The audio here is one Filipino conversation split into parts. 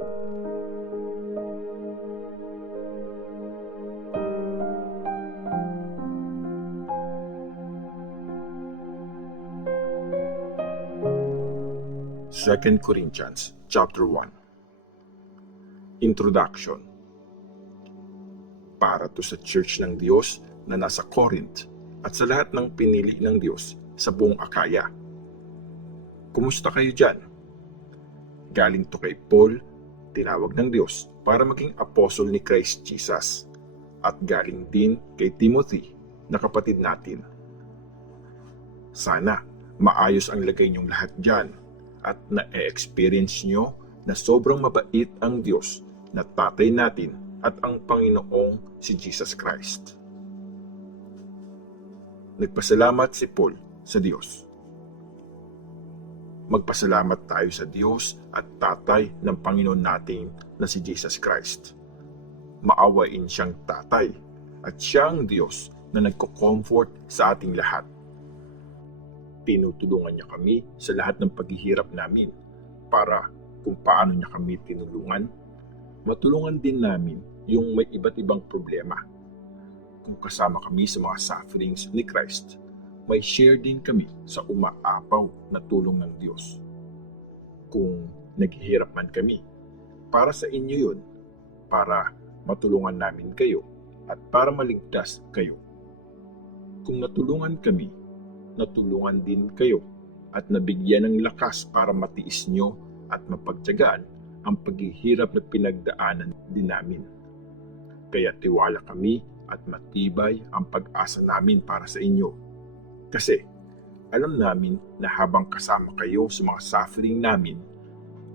2 Corinthians chapter 1. Introduction. Para to sa Church ng Diyos na nasa Corinth at sa lahat ng pinili ng Diyos sa buong Akaya. Kumusta kayo dyan? Galing to kay Paul, tinawag ng Diyos para maging apostol ni Christ Jesus, at galing din kay Timothy na kapatid natin. Sana maayos ang lagay niyong lahat dyan at na-experience nyo na sobrang mabait ang Diyos na Tatay natin at ang Panginoong si Jesus Christ. Nagpasalamat si Paul sa Diyos. Magpasalamat tayo sa Diyos at Tatay ng Panginoon natin na si Jesus Christ. Maawain siyang Tatay at siyang Diyos na nagko-comfort sa ating lahat. Tinutulungan niya kami sa lahat ng paghihirap namin para kung paano niya kami tinulungan, matulungan din namin yung may iba't ibang problema. Kung kasama kami sa mga sufferings ni Christ, may share din kami sa umaapaw na tulong ng Diyos. Kung naghihirap man kami, para sa inyo yun, para matulungan namin kayo at para maligtas kayo. Kung natulungan kami, natulungan din kayo at nabigyan ng lakas para matiis nyo at mapagtiyagaan ang paghihirap na pinagdaanan din namin. Kaya tiwala kami at matibay ang pag-asa namin para sa inyo. Kasi alam namin na habang kasama kayo sa mga suffering namin,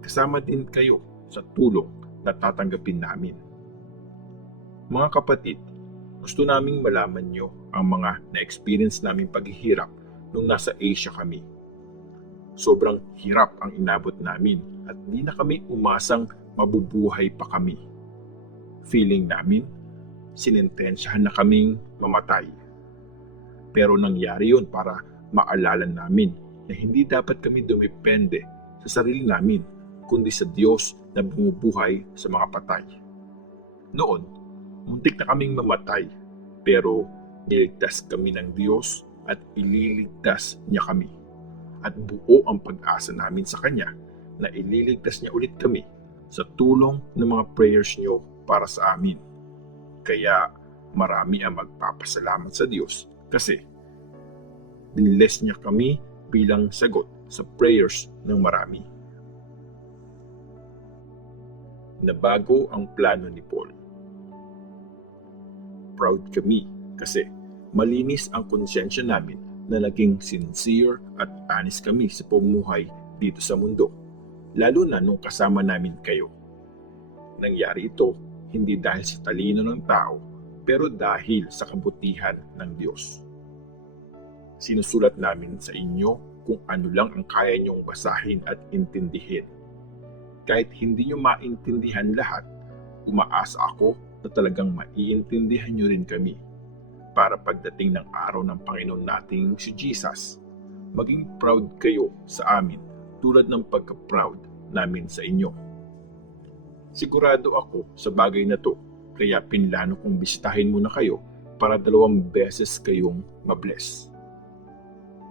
kasama din kayo sa tulong na tatanggapin namin. Mga kapatid, gusto naming malaman nyo ang mga na-experience naming paghihirap nung nasa Asia kami. Sobrang hirap ang inabot namin at di na kami umasang mabubuhay pa kami. Feeling namin, sinintensyahan na kaming mamatay. Pero nangyari yun para maalala namin na hindi dapat kami dumepende sa sarili namin, kundi sa Diyos na bumubuhay sa mga patay. Noon, muntik na kaming mamatay, pero niligtas kami ng Diyos at ililigtas niya kami. At buo ang pag-asa namin sa Kanya na ililigtas niya ulit kami sa tulong ng mga prayers niyo para sa amin. Kaya marami ang magpapasalamat sa Diyos kasi biniless niya kami bilang sagot sa prayers ng marami. Nabago ang plano ni Paul. Proud kami kasi malinis ang konsensya namin na naging sincere at honest kami sa pamumuhay dito sa mundo, lalo na nung kasama namin kayo. Nangyari ito hindi dahil sa talino ng tao, pero dahil sa kabutihan ng Diyos. Sinusulat namin sa inyo kung ano lang ang kaya niyong basahin at intindihin. Kahit hindi niyo maintindihan lahat, umaasa ako na talagang maiintindihan niyo rin kami. Para pagdating ng araw ng Panginoon nating si Jesus, maging proud kayo sa amin tulad ng pagka-proud namin sa inyo. Sigurado ako sa bagay na to, kaya pinlano kong bisitahin muna kayo para 2 beses kayong mabless.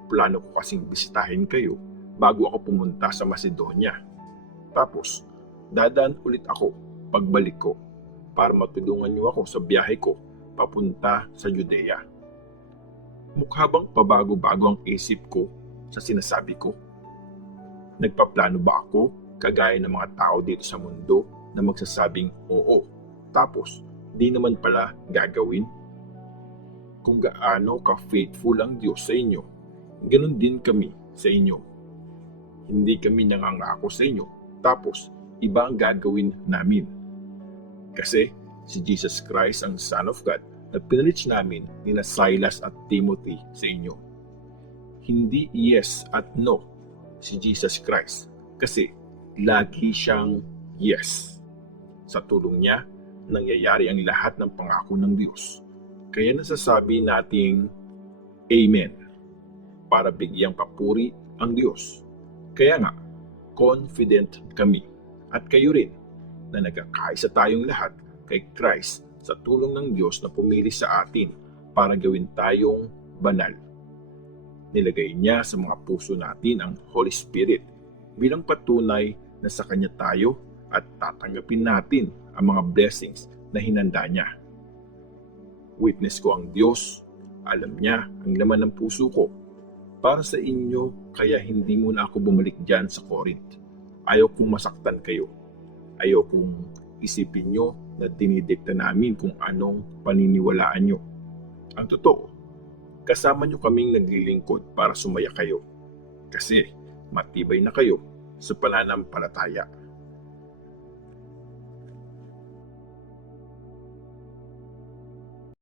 Plano ko kasing bisitahin kayo bago ako pumunta sa Macedonia. Tapos, dadaan ulit ako pagbalik ko para matulungan niyo ako sa biyahe ko papunta sa Judea. Mukha bang pabago-bago ang isip ko sa sinasabi ko? Nagpaplano ba ako kagaya ng mga tao dito sa mundo na magsasabing oo, tapos di naman pala gagawin? Kung gaano ka-faithful ang Diyos sa inyo, ganun din kami sa inyo. Hindi kami nangangako sa inyo, tapos iba ang gagawin namin. Kasi si Jesus Christ ang Son of God na pinreach namin ni na Silas at Timothy sa inyo. Hindi yes at no si Jesus Christ kasi lagi siyang yes. Sa tulong niya, nangyayari ang lahat ng pangako ng Diyos. Kaya nasasabi nating Amen para bigyang papuri ang Diyos. Kaya nga, confident kami at kayo rin na nagkakaisa tayong lahat kay Christ sa tulong ng Diyos na pumili sa atin para gawin tayong banal. Nilagay niya sa mga puso natin ang Holy Spirit bilang patunay na sa Kanya tayo at tatanggapin natin ang mga blessings na hinanda niya. Witness ko ang Diyos, alam niya ang laman ng puso ko. Para sa inyo, kaya hindi muna ako bumalik dyan sa Corinth. Ayaw kong masaktan kayo. Ayaw kong isipin nyo na dinidikta namin kung anong paniniwalaan nyo. Ang totoo, kasama nyo kaming naglilingkod para sumaya kayo. Kasi matibay na kayo sa pananampalataya.